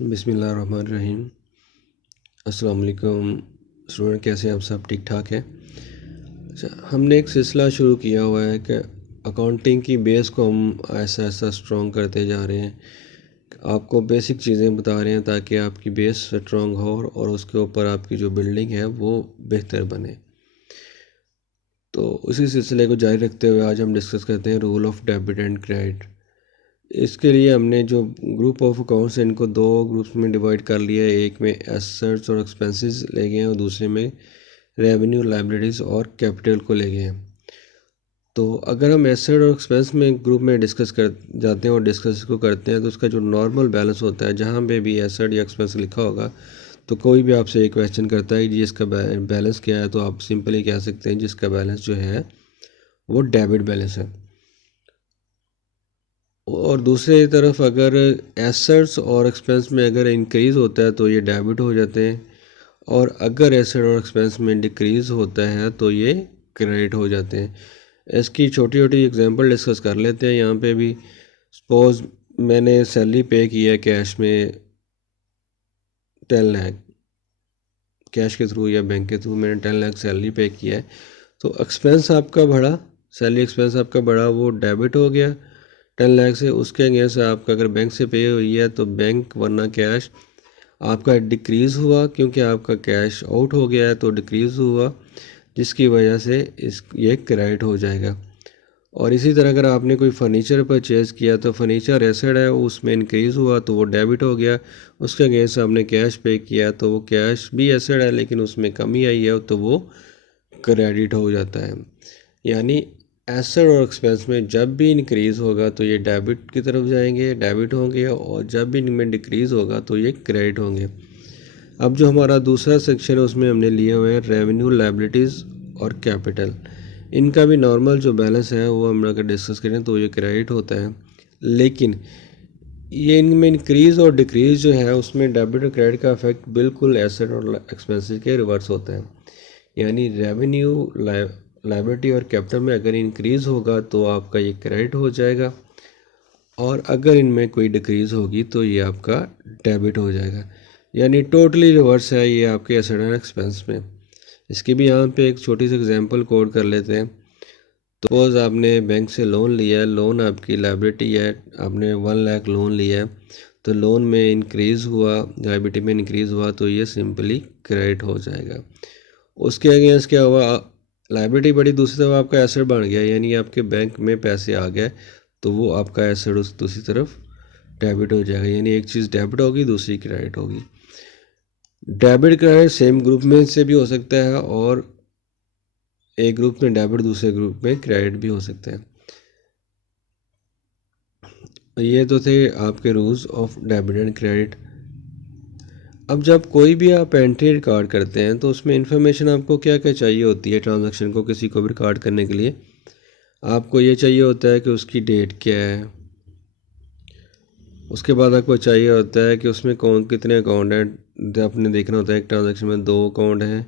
बिस्मिल्लाहिर्रहमानिर्रहीम। अस्सलाम वालेकुम स्टूडेंट, कैसे हैं आप सब? ठीक ठाक है। अच्छा, हमने एक सिलसिला शुरू किया हुआ है कि अकाउंटिंग की बेस को हम ऐसा ऐसा स्ट्रॉन्ग करते जा रहे हैं। आपको बेसिक चीज़ें बता रहे हैं ताकि आपकी बेस स्ट्रॉन्ग हो और उसके ऊपर आपकी जो बिल्डिंग है वो बेहतर बने। तो उसी सिलसिले को जारी रखते हुए आज हम डिस्कस करते हैं rule of debit and credit. इसके लिए हमने जो ग्रुप ऑफ अकाउंट्स हैं इनको दो ग्रुप्स में डिवाइड कर लिया है। एक में एसेट्स और एक्सपेंसेस ले गए हैं और दूसरे में रेवेन्यू, लायबिलिटीज़ और कैपिटल को ले गए हैं। तो अगर हम एसेट और एक्सपेंस में ग्रुप में डिस्कस कर जाते हैं और डिस्कस को करते हैं तो उसका जो नॉर्मल बैलेंस होता है, जहाँ पे भी एसेट या एक्सपेंस लिखा होगा तो कोई भी आपसे एक क्वेश्चन करता है कि इसका बैलेंस क्या है, तो आप सिंपली कह सकते हैं जिसका बैलेंस जो है वो डेबिट बैलेंस है। और दूसरी तरफ अगर एसेट्स और एक्सपेंस में अगर इंक्रीज़ होता है तो ये डेबिट हो जाते हैं, और अगर एसेट और एक्सपेंस में डिक्रीज़ होता है तो ये क्रेडिट हो जाते हैं। इसकी छोटी छोटी एग्जांपल डिस्कस कर लेते हैं यहाँ पे भी। सपोज़ मैंने सैलरी पे किया है कैश में 10 लाख, कैश के थ्रू या बैंक के थ्रू मैंने 10 लाख सैलरी पे किया है, तो एक्सपेंस आपका बढ़ा, सैलरी एक्सपेंस आपका बढ़ा, वो डेबिट हो गया 10 लाख से। उसके अगेंस्ट आपका अगर बैंक से पे हुई है तो बैंक वरना कैश आपका डिक्रीज़ हुआ, क्योंकि आपका कैश आउट हो गया है तो डिक्रीज़ हुआ, जिसकी वजह से ये क्रेडिट हो जाएगा। और इसी तरह अगर आपने कोई फ़र्नीचर परचेज़ किया तो फर्नीचर एसेट है, उसमें इंक्रीज़ हुआ तो वो डेबिट हो गया। उसके अगेंस्ट आपने कैश पे किया तो वो कैश भी एसेट है लेकिन उसमें कमी आई है तो वो क्रेडिट हो जाता है। यानी एसेट और एक्सपेंस में जब भी इंक्रीज़ होगा तो ये डेबिट की तरफ जाएंगे, डेबिट होंगे, और जब भी इनमें डिक्रीज़ होगा तो ये क्रेडिट होंगे। अब जो हमारा दूसरा सेक्शन है उसमें हमने लिए हुए हैं रेवेन्यू, लायबिलिटीज़ और कैपिटल। इनका भी नॉर्मल जो बैलेंस है वो हम अगर डिस्कस करें तो ये क्रेडिट होता है, लेकिन ये इनमें इंक्रीज़ और डिक्रीज़ जो है उसमें डेबिट और क्रेडिट का इफेक्ट बिल्कुल एसेट और एक्सपेंसेस के रिवर्स होता है। यानी रेवेन्यू, लायबिलिटी और कैपिटल में अगर इंक्रीज़ होगा तो आपका ये क्रेडिट हो जाएगा, और अगर इनमें कोई डिक्रीज़ होगी तो ये आपका डेबिट हो जाएगा। यानी टोटली रिवर्स है ये आपके एसेट एंड एक्सपेंस में। इसकी भी यहाँ पे एक छोटी सी एग्जांपल कोड कर लेते हैं। सपोज आपने बैंक से लोन लिया है, लोन आपकी लायबिलिटी है, आपने 1 लाख लोन लिया है, तो लोन में इंक्रीज़ हुआ, लायबिलिटी में इंक्रीज़ हुआ तो ये सिंपली क्रेडिट हो जाएगा। उसके अगेंस्ट क्या हुआ, लायबिलिटी बढ़ी, दूसरी तरफ आपका एसेट बढ़ गया, यानी आपके बैंक में पैसे आ गए तो वो आपका एसेट उस दूसरी तरफ डेबिट हो जाएगा। यानी एक चीज़ डेबिट होगी, दूसरी क्रेडिट होगी। डेबिट क्रेडिट सेम ग्रुप में से भी हो सकता है, और एक ग्रुप में डेबिट दूसरे ग्रुप में क्रेडिट भी हो सकता है। ये तो थे आपके rules of debit and credit. अब जब कोई भी आप एंट्री रिकॉर्ड करते हैं तो उसमें इंफॉर्मेशन आपको क्या क्या चाहिए होती है ट्रांजैक्शन को किसी को भी रिकॉर्ड करने के लिए? आपको ये चाहिए होता है कि उसकी डेट क्या है, उसके बाद आपको चाहिए होता है कि उसमें कौन कितने अकाउंट हैं। आपने देखना होता है एक ट्रांजैक्शन में 2 अकाउंट हैं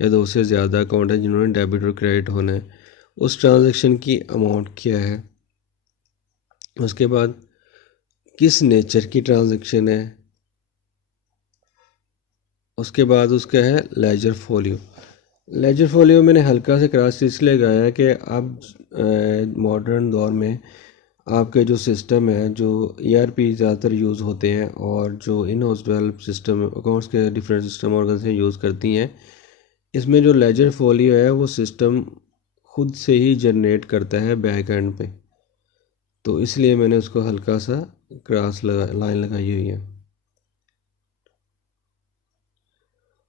या 2 से ज़्यादा अकाउंट हैं जिन्होंने डेबिट और क्रेडिट होना है, उस ट्रांजैक्शन की अमाउंट क्या है, उसके बाद किस नेचर की ट्रांजैक्शन है, उसके बाद उसका है लेजर फोलियो। लेजर फोलियो मैंने हल्का से क्रॉस इसलिए लगाया है कि अब मॉडर्न दौर में आपके जो सिस्टम है, जो ERP ज़्यादातर यूज़ होते हैं और जो in house develop system accounts के डिफरेंट सिस्टम ऑर्गेनाइजेशन यूज़ करती हैं, इसमें जो लेजर फोलियो है वो सिस्टम खुद से ही जनरेट करता है बैक एंड पे, तो इसलिए मैंने उसको हल्का सा क्रॉस लाइन लगाई हुई है।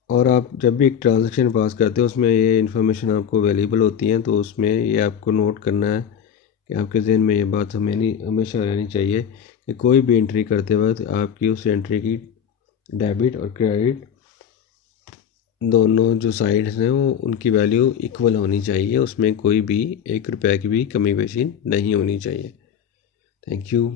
और आप जब भी एक ट्रांजैक्शन पास करते हो उसमें ये इन्फॉर्मेशन आपको अवेलेबल होती है, तो उसमें ये आपको नोट करना है कि आपके जहन में ये बात हमेशा रहनी चाहिए कि कोई भी एंट्री करते वक्त आपकी उस एंट्री की डेबिट और क्रेडिट दोनों जो साइड्स हैं वो उनकी वैल्यू इक्वल होनी चाहिए, उसमें कोई भी 1 रुपये की भी कमी पेशी नहीं होनी चाहिए। Thank you.